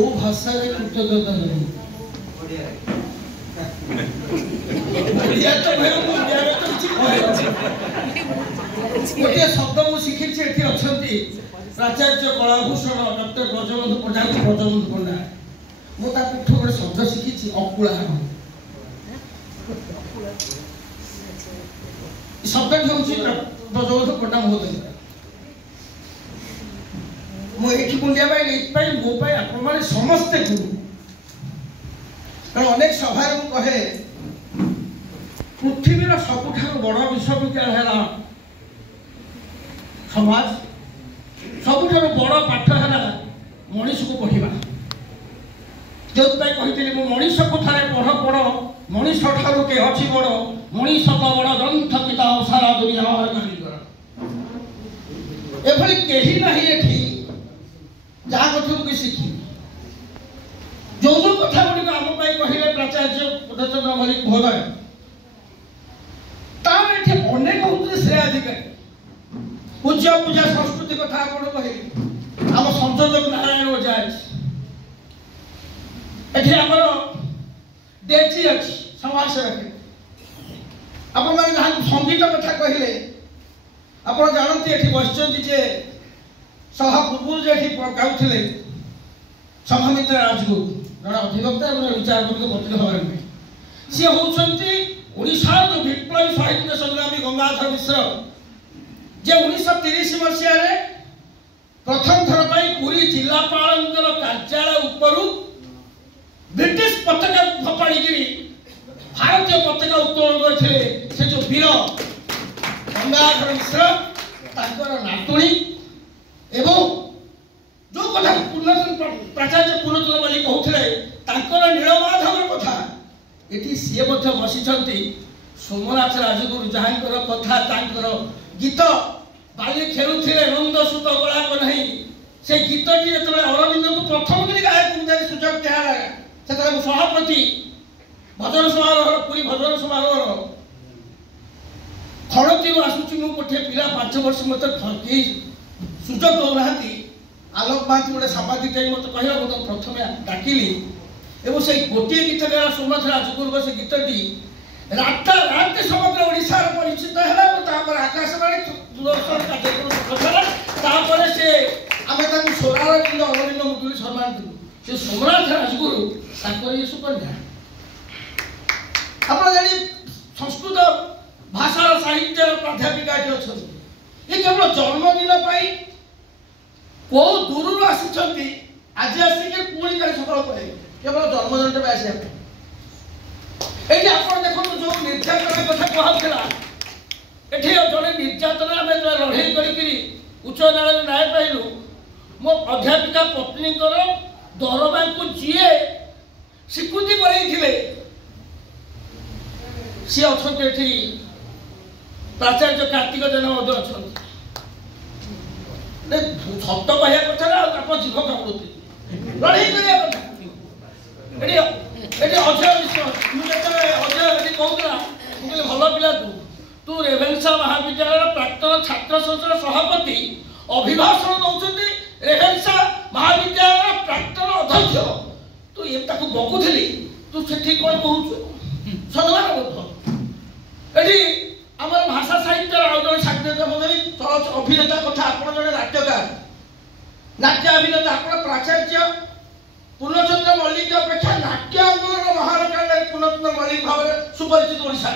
को भाषा रे कृतज्ञता नहीं ओडिया तो भाई ओडिया रे तो गोटे शब्द मु शिखी एठी अछंती प्राचार्य कलाभूषण डॉक्टर ब्रजबंधु पंडा मु ता पिठ गोटे शब्द शिखी अकुलाहरण शब्द होउची ब्रजबंधु पंडा महोदय मु एठी बुंडिया पाई मो पाई आपण माने समस्त गुरु कारण अनेक सभा कहे पृथ्वीर सबुठार बड़ विश्वविद्यालय है समाज सबुठार बड़ पाठ है मनीष को पढ़ा जो कही मनीष को थे पढ़ पढ़ मनीष ठार के अच्छी बड़ मनीष तो बड़ ग्रंथ किताब सारा दुनिया एभली कहीं ना ये जहाँ कथू कि शिखी जो जो कथा गुड़िक आम कहले प्राचार्य पदचंद्र मल्लिक महोदय तार अनेक होते श्रेयाधिकारी पूज्य पूजा संस्कृति कथा आप कहे आम संयोजक नारायण ओझा एठी आमर डेची अच्छी समाज सेवक आप संगीत कथा कहले आप जानते ये बसते जे सह पूर्व गाँव संघमित्र राजगुरु जड़े अधिवक्ता विचारपति मंत्री हमारे सी होती ओडिशा जो विप्लवी साहित्य संग्रामी गंगाधर मिश्र जे 1930 मसीह प्रथम थर पुरी जिलापाल कार्यालय उपरू ब्रिटिश पताका फपाड़ी भारतीय पताका उत्तोलन करते से जो वीर गंगाधर मिश्र नातुणी एवं जो कथा प्राचार्य पूर्णचंद्र मल्लिक कहते नीलमाधव कथा ये सी बसी सोमनाथ राजगुरु जहाँ कथा गीत बाली खेलुले नंद सुत गला को नहीं से गीतटी जो अरविंद को प्रथम कर गायक सुजोग क्या सभापति भजन समारोह पूरी भजन समारोह खड़ती आसूची मु गोटे पिला 5 वर्ष मत सुजोग दौना आलोक महांती गोटे सांबादिक मत कह मुझे प्रथम डाकिली एवं से गोटे गीत गाला सोमनाथ राजगुरु से गीतटी राता रात समग्र ओडिशा परिचित है आकाशवाणी दूरदर्शन कार्यक्रम से आम सोनार किंद अरविंद मुदुली सम्मान देलु से सोमनाथ राजगुरु ये सुकन्या आप जानी संस्कृत भाषा साहित्य प्राध्यापिका अच्छा ये केवल जन्मदिन को दूर आसी आज आसिक पुणी कल सकाल पड़े केवल जन्मदिन आसा ये आप देखो जो निर्यातना कथा कहला ये जड़े निर्यातना आम लड़े उच्च न्यायालय न्याय पाइलु मो अध्यापिका पत्नी दरमा को जीए स्वीकृति करे सी अच्छा प्राचार्य कार्तिक जेना अच्छा सत कहया कथा जीव कामुड़ी लड़े अजय कहूला भल पिला तू रेभेन्सा महाविद्यालय प्राक्तन छात्र संसद सभापति अभिभाषण दौरान रेभेन्सा महाविद्यालय प्राक्तन अध्यक्ष तू ये बकुली तू से कौन कहूँ सम्मान ये आम भाषा साहित्य आउ जन साहित्य अभिनेता कथा आप जड़े नाट्यकार नाट्य अभिनेता आप प्राचार्य पूर्णचंद्र मल्लिक अपेक्षा नाट्य आंदोलन महान पूर्णचंद्र मल्लिक भाव सुपरिचित ओडिशा।